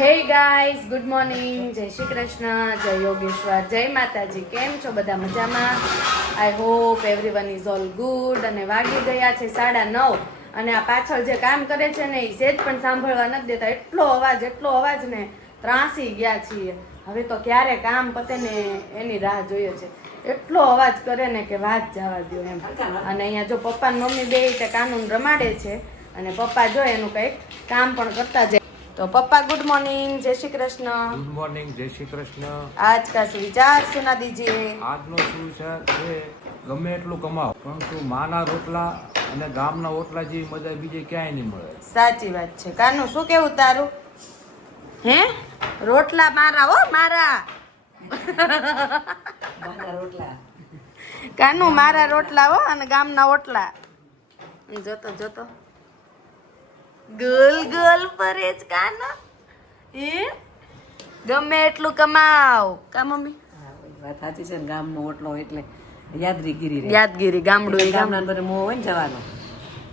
Hey guys good morning જય શ્રી કૃષ્ણ, જય યોગેશ્વર, જય માતાજી. કેમ છો બધા મજામાં? I hope everyone is all good અને વાગી ગયા છે સાડા નવ. અને આ પાછળ જે કામ કરે છે ને એ સેજ પણ સાંભળવા નથી દેતા. એટલો અવાજ એટલો અવાજ ને ત્રાસી ગયા છીએ. હવે તો ક્યારે કામ પતે ને એની રાહ જોઈએ છે. એટલો અવાજ કરે ને કે વાત જવા દો એમ. અને અહીંયા જો પપ્પા મમ્મી બે રીતે કાનૂન રમાડે છે. અને પપ્પા જો એનું કંઈક કામ પણ કરતા જાય. તો પપ્પા ગુડ મોર્નિંગ જય શ્રી કૃષ્ણ. ગુડ મોર્નિંગ જય શ્રી કૃષ્ણ. આજ કા સુવિચાર સુના દીજીએ આજનો સુવિચાર છે? ગમે એટલું કમાઓ પરંતુ માના રોટલા અને ગામના રોટલા જેવી મજા બીજે ક્યાંય નહીં મળે. સાચી વાત છે. કાનું શું કેવું તારું? હે? રોટલા મારા હો મારા. મારા રોટલા. કાનું મારા રોટલા હો અને ગામના ઓટલા. જોતો જોતો. ગોલ ગર્લ ફરે જ કાના એ? ગમે એટલું કમાવ. કા મમ્મી? વાત સાચી છે ગામનો ઓટલો એટલે યાદગીરી રહે. યાદગીરી ગામડું એ ગામના અંદર બધે હોય ને જવાનો.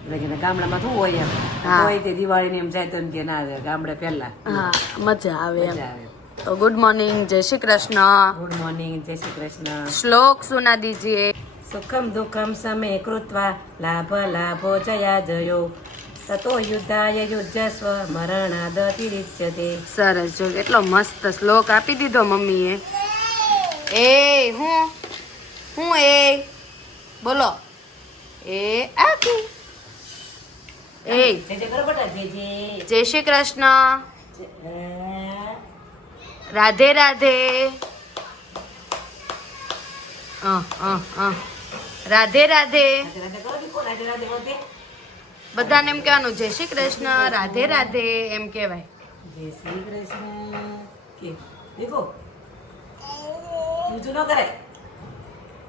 એટલે કે ગામડામાં શું હોય એમ? હોય તે દિવાળી ને એમ જાય તો એમ કે ના ગામડે પહેલા. હા મજા આવે એમ. મજા આવે. તો ગુડ મોર્નિંગ જય શ્રી કૃષ્ણ. ગુડ મોર્નિંગ જય શ્રી કૃષ્ણ. શ્લોક સુના દીજીએ. સુખમ દુઃખમ સમે કૃત્વા લાભ લાભો જયા જયો. તતો યુદ્ધાય યુજસ્વ મરણાદતિરિચ્યતે સરસ, જો એટલો મસ્ત શ્લોક આપી દીધો મમ્મીએ. એ, હું? હું એ? બોલો. એ આખી. એ. જય શ્રી કૃષ્ણ. રાધે રાધે. રાધે રાધે રાધે રાધે કરો દીકો, રાધે રાધે બોલતે. બધાને એમ કહેવાનું જય શ્રી કૃષ્ણ રાધે રાધે એમ કહેવાય. જય શ્રી કૃષ્ણ. કે દેખો ઊંચું ન કરાય.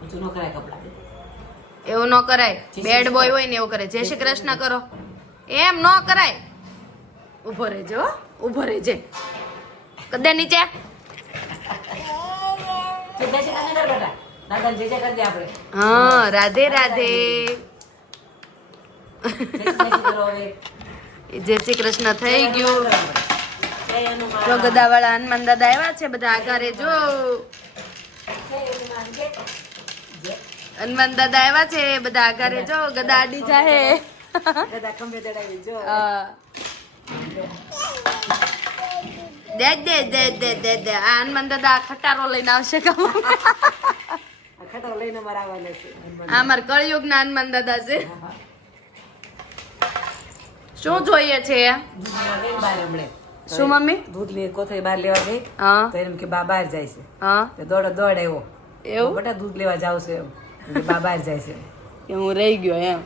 ઊંચું ન કરાય કપડા. એવું ન કરાય. બેડ બોય હોય ને એવું કરે. જય શ્રી કૃષ્ણ કરો. એમ ન કરાય. ઊભો રહેજે હો. ઊભો રહેજે. કદે નીચે? હા રાધે શ્રી જય શ્રી કૃષ્ણ. થઈ ગયું. જો ગદાવાળા હનુમાન દાદા આવ્યા છે બધા આગારે જો. હનુમાન દાદા આવ્યા છે બધા આગારે જો. ગદા અડી જાહે. દે દે દે દે દે દે. આ હનુમાન દાદા ખટારો લઈને આવશે કામ આ મારા કળિયુગના હનુમાન દાદા છે શું જોઈએ છે? શું મમ્મી? દૂધ લે કોથળી બહાર લેવા ગઈ. હા. તો એમ કે બા બહાર જાય છે. હા. તો દોડ દોડ આવ્યો. એવું? બેટા દૂધ લેવા જાવ છે એમ. બા બહાર જાય છે. કે હું રહી ગયો એમ.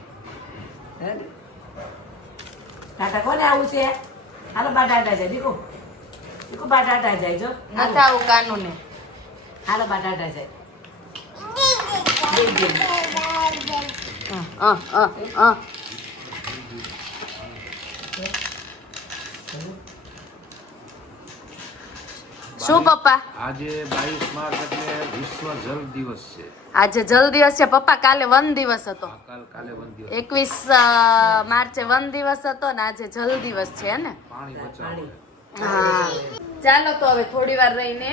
હે? ટાટા કોને આવું છે? હાલો બા ટાટા જાય. દીકુ. દીકુ બા ટાટા જાય જો. નથી આવું કાનું ને હાલો બા ટાટા જાય. દેખ. હા હા હા. શું પપ્પા? આજે બાવીસ માર્ચ એટલે વિશ્વ જલ દિવસ છે. આજે જલ દિવસ છે. પપ્પા કાલે વન દિવસ હતો. કાલે વન દિવસ એકવીસ માર્ચે વન દિવસ હતો ને આજે જલ દિવસ છે ને? પાણી બચાવો. હા. ચાલો તો હવે થોડી વાર રહીને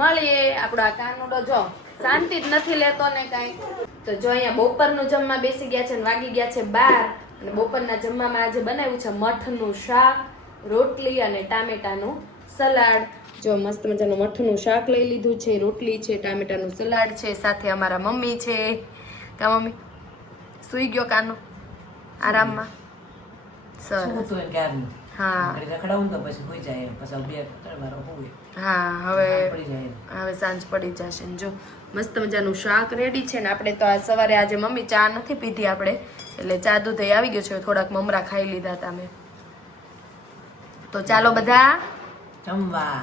મળીએ આપણો આ કાનુડો. જો શાંતિ જ નથી લેતો ને કાંઈ. તો જો અહીંયા બપોરનું જમવા બેસી ગયા છે ને વાગી ગયા છે બાર. અને બપોરના જમવામાં આજે બનાવ્યું છે મઠનું શાક રોટલી અને ટામેટાનું સલાડ. જો મસ્ત મજાનું મઠનું શાક લઈ લીધું છે રોટલી છે ટામેટાનું સલાડ છે સાથે અમારા મમ્મી છે. કા મમ્મી? સુઈ ગયો કાનો? આરામમાં? સર હા. હવે. હવે સાંજ પડી જશે જો. મસ્ત મજાનું શાક રેડી છે ને આપણે તો આ સવારે આજે મમ્મી ચા નથી પીધી આપણે. એટલે ચા દૂધ આવી ગયો છે. થોડાક મમરા ખાઈ લીધા હતા મેં. તો ચાલો બધા. જમવા.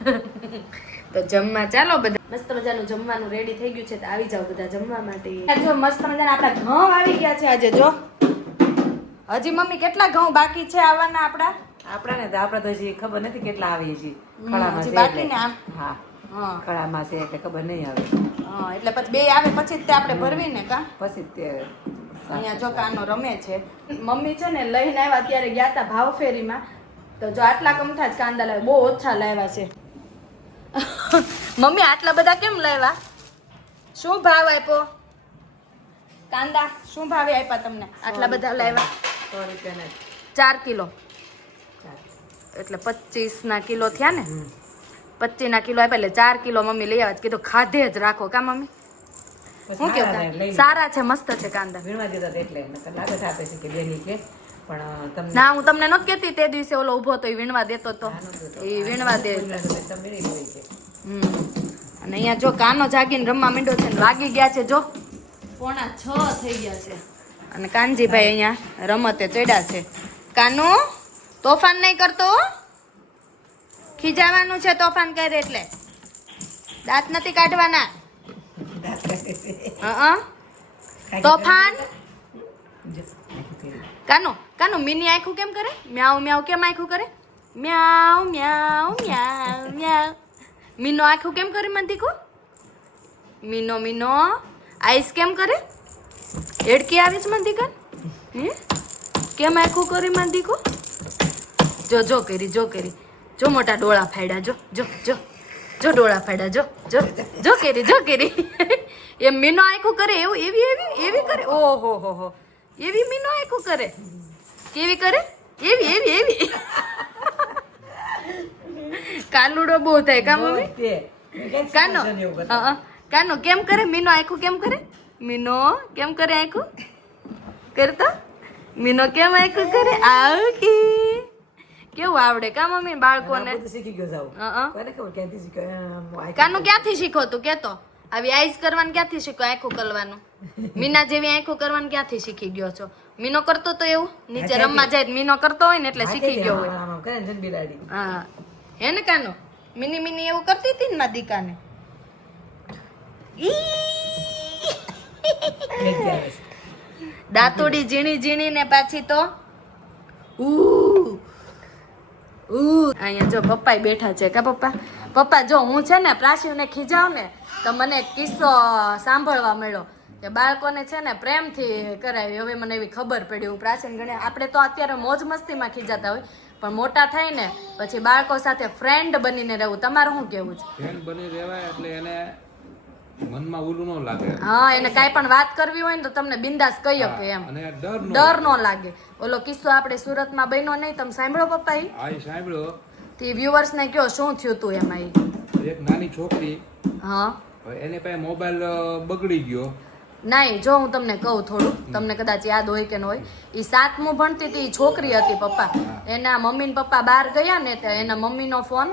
તો જમવા ચાલો બધા. મસ્ત મજાનું જમવાનું રેડી થઈ ગયું છે તો આવી જાઓ બધા જમવા માટે. જો મસ્ત મજાના આપણા ઘઉં આવી ગયા છે આજે જો. હજી મમ્મી કેટલા ઘઉં બાકી છે આવવાના આપણા? આપણાને તો આપણા તો હજી ખબર નથી કેટલા આવે છે ખળામાં હજી છે બાકી ને આમ. હા. હા. ખળામાં છે એટલે ખબર નહીં આવે. હા, એટલે પછી બે આવે પછી જ તે આપણે ભરવી ને કા? પછી જ તે અહીંયા જો કાનો રમે છે. મમ્મી છે ને લઈને આવ્યા ત્યારે ગયા હતા ભાવ ફેરીમાં તો જો આટલા કમઠા જ કાંદા લાવ્યા. બહુ ઓછા લાવ્યા છે. મમ્મી આટલા બધા કેમ લાવ્યા? શું ભાવ આપ્યો? કાંદા શું ભાવે આપ્યા તમને? આટલા બધા લાવ્યા. ચાર કિલો. એટલે પચીસ ના કિલો થયા ને. પચીસ ના કિલો આપ્યા એટલે ચાર કિલો મમ્મી લઈ આવ્યા. કીધું ખાધે જ રાખો. કા મમ્મી? હું શું કેવું. સારા છે મસ્ત છે કાંદા. વીણવા દીધા એટલે. લાગે આપે છે કે બેની કે. પણ તમને ના હું તમને નથી કહેતી તે દિવસે ઓલો ઊભો તો એ વીણવા દેતો તો. એ વીણવા દે. હમ. અને અહીંયા જો કાનો જાગીને રમવા માંડ્યો છે ને વાગી ગયા છે જો. પોણા છ થઈ ગયા છે. અને કાનજીભાઈ અહીંયા રમતે ચડ્યા છે. કાનુ તોફાન નહીં કરતો ખીજાવાનું છે તોફાન કરે એટલે. દાંત નથી કાઢવાના. તોફાન. કાનો કાનો, મિની આખું કેમ કરે? મ્યાઉ મ્યાઉ કેમ આખું કરે? મ્યાઉ મ્યાઉ મ્યાઉ મ્યાઉ. મીનો આખું કેમ કરે મંતીકો મીનો મીનો, આઈસ કેમ કરે? એડકી આવી મંતિકન મંતીકા હે? કેમ આખું કરે મંતીકો જો જો કરી જો કરી. જો મોટા ડોળા ફાડ્યા જો જો જો. જો ડોળા ફાડ્યા જો જો જો કરી જો કરી. એમ મીનો આખું કરે એવું, એવી એવી એવી કરે? ઓહો, હો હો. એવી મીનો આખું કરે? કેવી કરે? એવી એવી એવી. કાનુડો બહુ થાય કા મમ્મી? કાનો. કાનો કેમ કરે? મીનો આખું કેમ કરે? મીનો કેમ કરે આખું? કરતો? મીનો કેમ આખું કરે? આવ કેવું આવડે કા મમ્મી બાળકોને? શીખી ગયો જાવ. ક્યાંથી શીખ્યો? કાનું ક્યાંથી શીખો તું? કેતો. આવી આઈસ કરવાનું ક્યાંથી શીખો? આખું કરવાનું. મીના જેવી આખું કરવાનું ક્યાંથી શીખી ગયો છો? મીનો કરતો તો એવું? નીચે રમવા જાય મીનો કરતો હોય ને એટલે શીખી ગયો હોય. હા હે ને કાનો? મિની મિની એવું કરતી હતી ને મારી દીકાને? દાંતોડી ઝીણી ઝીણી ને પાછી તો ઉ. અહીંયા જો પપ્પા બેઠા છે કા પપ્પા? પપ્પા જો હું છે ને પ્રાચીને ખીજાવ ને તો મને કિસ્સો સાંભળવા મળ્યો. કે બાળકોને છે ને પ્રેમથી કરાવી. હવે મને એવી ખબર પડી હું પ્રાચીન ગણે. આપણે તો અત્યારે મોજ મસ્તીમાં ખીજાતા હોય પણ મોટા થાય ને પછી બાળકો સાથે ફ્રેન્ડ બનીને રહેવું. તમારું શું કેવું છે? ફ્રેન્ડ બની રહેવાય એટલે એને મનમાં ઓલું ન લાગે. હા એને કાંઈ પણ વાત કરવી હોય ને તો તમને બિંદાસ કહી શકે એમ. અને ડર ન ડર નો લાગે. ઓલો કિસ્સો આપણે સુરતમાં બન્યો નહીં. તમે સાંભળો પપ્પા એ આ સાંભળ્યો. તે વ્યુઅર્સ ને કયો શું થયું તું એમાં એક નાની છોકરી હા. એને પાસે મોબાઈલ બગડી ગયો. નહીં જો હું તમને કહું થોડું તમને કદાચ યાદ હોય કે ન હોય એ સાતમું ભણતી હતી એ છોકરી હતી પપ્પા. એના મમ્મી ને પપ્પા બહાર ગયા ને તો એના મમ્મીનો ફોન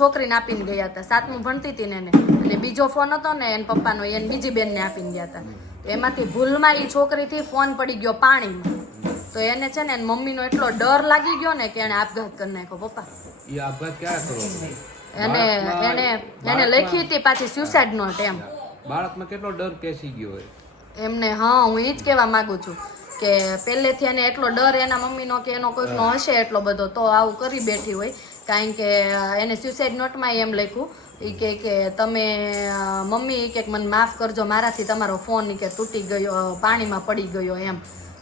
છોકરીને આપીને ગયા હતા. સાતમું ભણતી હતી ને એને. એટલે બીજો ફોન હતો ને એના પપ્પાનો એને બીજી બેનને આપીને ગયા હતા. એમાંથી ભૂલમાં એ છોકરીથી ફોન પડી ગયો પાણીમાં. તો એને છે ને એની મમ્મીનો એટલો ડર લાગી ગયો ને કે એને આપઘાત કરી નાખ્યો પપ્પા. એ આપઘાત ક્યારે બાળકમાં- એને એને લખી હતી પાછી સ્યુસાઇડ નોટ એમ. બાળકમાં કેટલો ડર પેસી ગયો હોય? એમને હા હું એ જ કહેવા માંગુ છું કે પહેલેથી એને એટલો ડર એના મમ્મીનો કે એનો કોઈકનો હશે એટલો બધો તો આવું કરી બેઠી હોય. કારણ કે એને સ્યુસાઇડ નોટમાં એમ લખ્યું. એ કે કે તમે મમ્મી કે મને માફ કરજો મારાથી તમારો ફોન કે તૂટી ગયો પાણીમાં પડી ગયો એમ.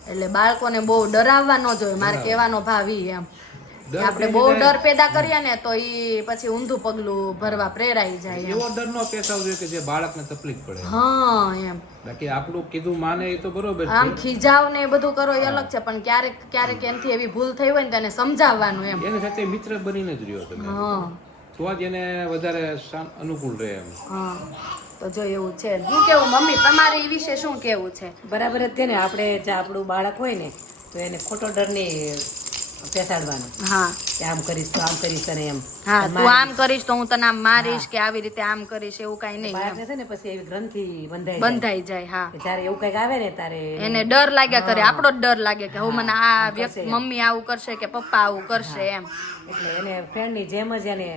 એટલે બાળકોને બહુ ડરાવવા ન જોઈએ મારે કહેવાનો ભાવ એમ. આપણે બહુ ડર પેદા કરીએ ને તો એ પછી ઊંધું પગલું ભરવા પ્રેરાઈ જાય એવો ડર નો પેસાવ જોઈએ કે જે બાળકને તકલીફ પડે. હા એમ. બાકી આપણું કીધું માને એ તો બરોબર આમ ખીજાવ ને એ બધું કરો એ અલગ છે પણ ક્યારેક ક્યારેક એનથી એવી ભૂલ થઈ હોય ને તેને સમજાવવાનું એમ. એને સાથે મિત્ર બનીને જ રહ્યો તમે. હા. તો જ એને વધારે અનુકૂળ રહે એમ. હા. તો જો એવું છે. શું કેવું મમ્મી તમારે એ વિશે શું કેવું છે? બરાબર જ છે ને આપણે જે આપણું બાળક હોય ને તો એને ખોટો ડર નહીં પેસાડવાનો. હા. કે આમ કરીશ તો આમ કરીશ અને એમ. હા તું આમ કરીશ તો હું તને આમ મારીશ કે આવી રીતે આમ કરીશ એવું કઈ નહીં છે ને પછી એવી ગ્રંથિ બંધાઈ જાય. બંધાઈ જાય હા. જ્યારે એવું કંઈક આવે ને તારે એને ડર લાગ્યા કરે આપણો જ ડર લાગે કે હું મને આ વ્યક્તિ મમ્મી આવું કરશે કે પપ્પા આવું કરશે એમ. એટલે એને ફ્રેન્ડની જેમ જ એને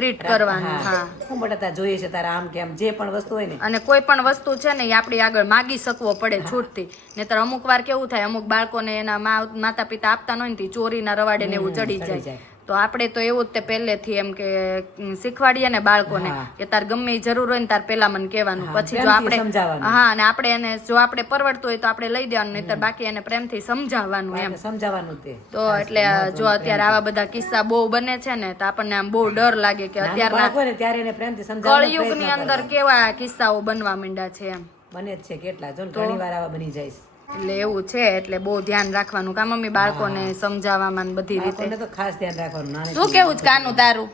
ટ્રીટ કરવાનું હા. હું. બટાતા જોઈએ છે તારા આમ કે આમ જે પણ વસ્તુ હોય ને. અને કોઈ પણ વસ્તુ છે ને એ આપણી આગળ માગી શકવો પડે છૂટથી. નહીતર અમુક વાર કેવું થાય અમુક બાળકોને એના માતા પિતા આપતા ન હોય ને ચોરીના રવાડે ને એવું ચડી જાય. તો આપણે તો એવું જ તે પહેલેથી એમ કે શીખવાડીએ ને બાળકોને કે તાર ગમે એ જરૂર હોય ને તાર પેલા મને કહેવાનું. પછી જો આપણે હા અને આપણે એને જો આપણે પરવડતું હોય તો આપણે લઈ દેવાનું નહીતર બાકી એને પ્રેમથી સમજાવવાનું એમ. સમજાવવાનું તે. તો એટલે જો અત્યારે આવા બધા કિસ્સા બહુ બને છે ને તો આપણને આમ બહુ ડર લાગે કે અત્યારે અત્યારના કળયુગની અંદર કેવા કિસ્સાઓ બનવા માંડ્યા છે એમ. બને જ છે કેટલા. જો ઘણી વાર આવા બની જાય છે. એટલે એવું છે એટલે બહુ ધ્યાન રાખવાનું. કા મમ્મી બાળકોને સમજાવવામાં ને બધી રીતે. તો ખાસ ધ્યાન રાખવાનું શું કેવું છે કાનું તારું?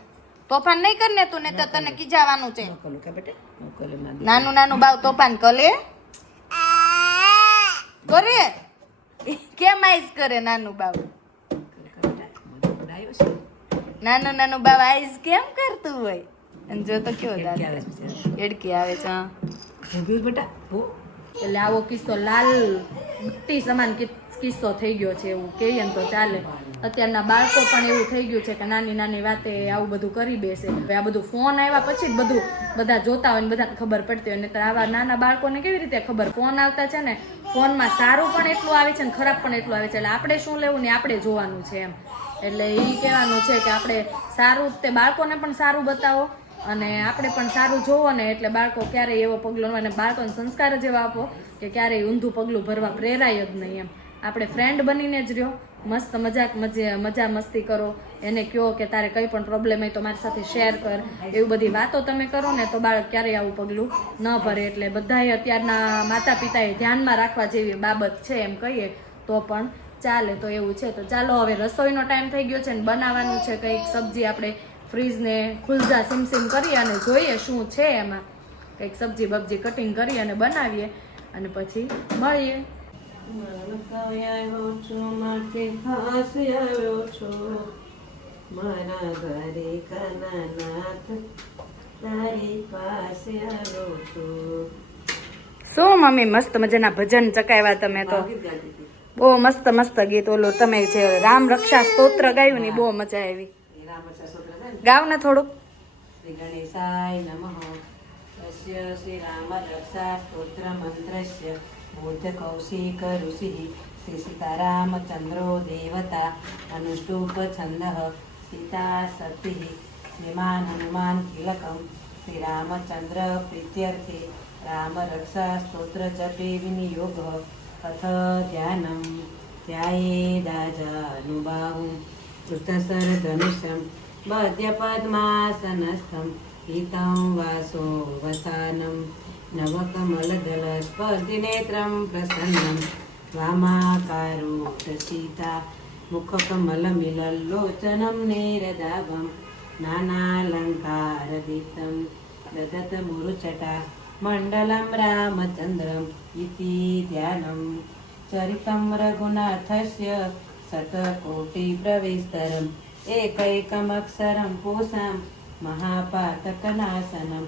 તોફાન નહીં કર ને તું ને તો તને કીજાવાનું છે. નાનું નાનું બાવ તોફાન કલે? કરે? કેમ આઈસ કરે નાનું બાવ નાનું નાનું બાવ આઈસ કેમ કરતું હોય? અને જો તો કેવો દાદા આવે છે બિચારો? એડકી આવે છે હા. બેટા? એટલે આવો કિસ્સો લાલ. બત્તી સમાન કિસ્સો થઈ ગયો છે એવું કહીએ ને તો ચાલે. અત્યારના બાળકો પણ એવું થઈ ગયું છે કે નાની નાની વાતે આવું બધું કરી બેસે. હવે આ બધું ફોન આવ્યા પછી જ બધું બધા જોતા હોય ને બધાને ખબર પડતી હોય. નહીંતર આવા નાના બાળકોને કેવી રીતે ખબર? ફોન આવતા છે ને ફોનમાં સારું પણ એટલું આવે છે ને ખરાબ પણ એટલું આવે છે. એટલે આપણે શું લેવું ને આપણે જોવાનું છે એમ. એટલે એ કહેવાનું છે કે આપણે સારું તે બાળકોને પણ સારું બતાવો. અને આપણે પણ સારું જોવો ને એટલે બાળકો ક્યારેય એવો પગલો અને બાળકોને સંસ્કાર જ એવા આપો કે ક્યારેય ઊંધું પગલું ભરવા પ્રેરાય જ નહીં એમ. આપણે ફ્રેન્ડ બનીને જ રહ્યો. મસ્ત મજાક મજે- મસ્તી કરો. એને કહો કે તારે કંઈ પણ પ્રોબ્લેમ હોય તો મારી સાથે શેર કર. એવી બધી વાતો તમે કરો ને તો બાળક ક્યારેય આવું પગલું ન ભરે. એટલે બધાએ અત્યારના માતા પિતાએ ધ્યાનમાં રાખવા જેવી બાબત છે એમ કહીએ તો પણ ચાલે તો એવું છે. તો ચાલો, હવે રસોઈનો ટાઈમ થઈ ગયો છે ને બનાવવાનું છે કંઈક. સબ્જી આપણે ફ્રીજને ખુલજા સીમસીમ કરીએ અને જોઈએ શું છે એમાં. કંઈક સબ્જી બબ્જી કટિંગ કરી અને બનાવીએ અને પછી મળીએ. મારા ઘરે કનાનાથ તારી પાસે આવ્યો છું. શું મમ્મી મસ્ત મજાના ભજન ચકાવ્યા તમે તો. બહુ મસ્ત મસ્ત ગીત ઓલું તમે જે રામ રક્ષા સ્તોત્ર ગાયું ને બહુ મજા આવી. ગાવ ને થોડુંક શ્રી ગણેશાય નમઃ તસ્ય શ્રી રામ રક્ષા સ્તોત્ર મંત્રસ્ય બુદ્ધ કૌશિક ઋષિ શ્રી સીતારામચંદ્રો દેવતા અનુષ્ટુપ છંદ સીતા સતી શ્રીમાન હનુમાન કિલકમ શ્રી રામચંદ્ર પ્રીત્યર્થે રામ રક્ષા સ્તોત્ર જપે વિનિયોગ અથ ધ્યાનમ ધ્યાયેદાજાનુબાહું વૃતસર ધનુષમ बध्यपद्मासनस्थं हितं वासो वसानं नवकमलदलस्पर्धिनेत्रं प्रसन्नं वामाकारोटसीता मुखकमलमिलल्लोचनं नेरदाभं नानालङ्कारदीप्तं ददतमुरुचटा मण्डलं रामचन्द्रम् इति ध्यानं चरितं रघुनाथस्य शतकोटिप्रविस्तरम् एकैकमक्षरं पूसां महापातकनाशनं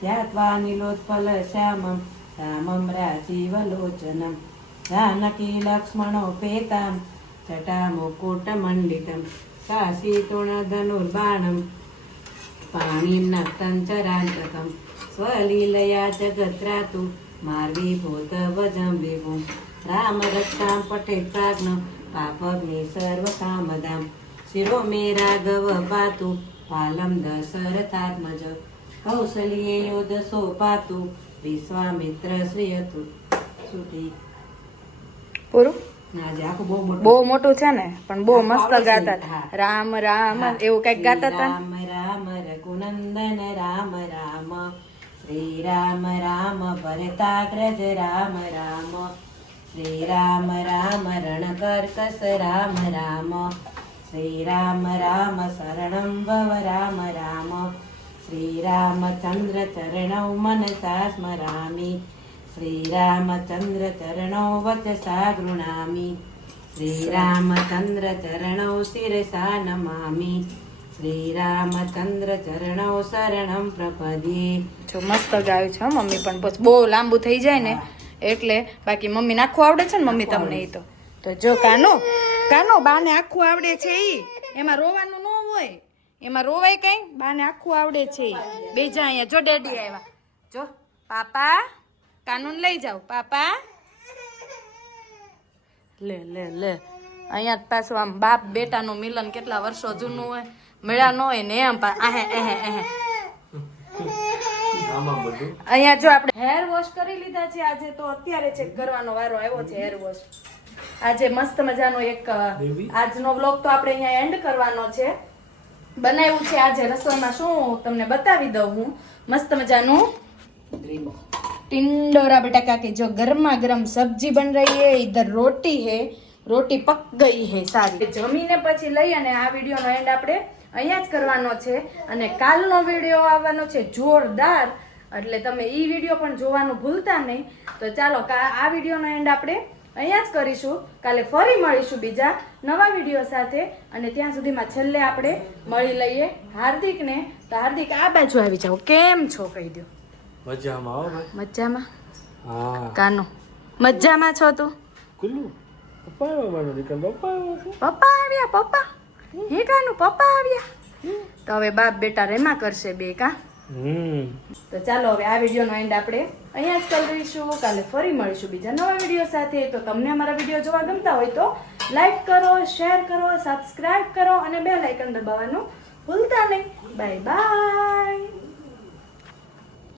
ध्यात्वा नीलोत्पलश्यामं रामं राजीवलोचनं जानकी लक्ष्मणोपेतां जटामुकुटमण्डितं काशीतुणधनुर्बाणं पाणिं नक्तं चरान्तकं स्वलीलया जगत्रातु मार्गीभूतवजं विभुं रामरक्षां पठेत् प्राज्ञ पापग्नि सर्वकामदां શિરોમે રાઘવ પાતું પાલમ દશરથાત્મજ કૌશલ્યે યોધ સોપાતું વિશ્વામિત્ર શ્રી હતું પૂરું? બહુ મોટું. છે ને? પણ બહુ મસ્ત ગાતા રામ રામ એવું કંઈક ગાતા હતા? રામ રામ રઘુનંદન રામ રામ. શ્રી રામ રામ ભરતાગ્રજ રામ રામ. શ્રી રામ રામ રણકર્કસ રામ રામ. શ્રી રામ રામ શરણં ભવ રામ રામ શ્રીરામચંદ્ર ચરણૌ મનસા સ્મરામિ શ્રી રામચંદ્ર ચરણૌ વચસા ગૃણામિ શ્રી રામચંદ્ર ચરણૌ શિરસા નમામિ શ્રી રામચંદ્ર શરણમ પ્રપદે જો મસ્ત ગાયું છે મમ્મી પણ બહુ લાંબુ થઈ જાય ને એટલે બાકી મમ્મી આખું આવડે છે ને મમ્મી તમને એ તો? તો જો કાનો કાનો બાને આખું આવડે છે ઈ. એમાં રોવાનું ન હોય. એમાં રોવાય કઈ બાને આખું આવડે છે ઈ. બેજા અહીંયા જો ડેડી આવ્યા. જો પાપા કાનૂન લઈ જાઓ. પાપા. લે લે લે. અહીંયા પાછું આમ બાપ બેટાનું મિલન કેટલા વર્ષો જૂનું હોય. મળ્યા ન હોય ને એમ આહે એહે એહે. અહીંયા જો આપણે હેર વોશ કરી લીધા છે આજે તો અત્યારે ચેક કરવાનો વારો આવ્યો છે હેર વોશ. આજે મસ્ત મજાનો એક આજનો વ્લોગ તો આપણે અહીંયા એન્ડ કરવાનો છે. બનાવ્યું છે આજે રસોઈમાં શું તમને બતાવી દઉં હું. મસ્ત મજાનું. ટિંડોરા બટાકા કે જો ગરમા ગરમ સબ્જી બન રહી હે ઇધર રોટી હે. રોટી પક ગઈ હે સારી. જમીને પછી લઈ અને આ વિડીયોનો એન્ડ આપણે અહીંયા જ કરવાનો છે. અને કાલનો વીડિયો આવવાનો છે જોરદાર. એટલે તમે એ વીડિયો પણ જોવાનું ભૂલતા નહીં. તો ચાલો આ વિડીયોનો એન્ડ આપણે અહીંયા જ કરીશું. કાલે ફરી મળીશું બીજા નવા વીડિયો સાથે અને ત્યાં સુધીમાં છેલ્લે આપણે મળી લઈએ હાર્દિકને. તો હાર્દિક આ બાજુ આવી જાઓ. કેમ છો કહી દો મજામાં આવો ભાઈ. મજામાં? હા. કાનો? મજામાં છો તું? કુલ્લુ પપ્પા આવ્યા મારો પપ્પા આવ્યા પપ્પા આવ્યા પપ્પા? હે કાનું પપ્પા આવ્યા? તો હવે બાપ બેટા રેમા કરશે બે કા? હમ. તો ચાલો હવે આ વિડીયોનો એન્ડ આપણે અહીંયા જ રહીશું કાલે ફરી મળીશું બીજા નવા વીડિયો સાથે. તો તમને અમારા વીડિયો જોવા ગમતા હોય તો લાઈક કરો શેર કરો સબસ્ક્રાઈબ કરો અને બે લાઇકન દબાવવાનું ભૂલતા નહીં. Bye bye